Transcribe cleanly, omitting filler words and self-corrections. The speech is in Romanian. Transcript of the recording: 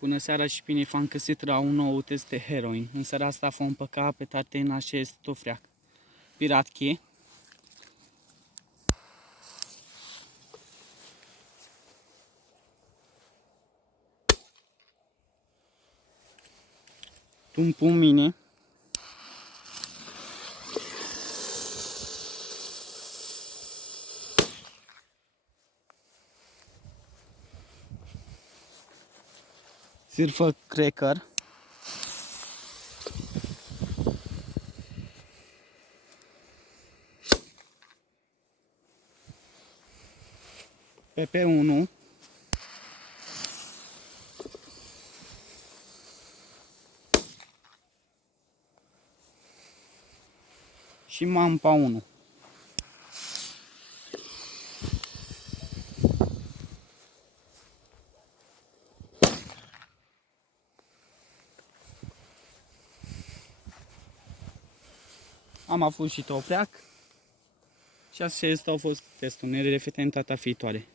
Bună seara și bine v-am găsit la un nou test de heroin. În seara asta vom împăca pe Tatena și Stofreac. Piratche. Tumpumine. Sirfă cracker. PP1. Și Mampa 1. Am avut și Topreac. Și astea au fost testul. Ne revedem data viitoare.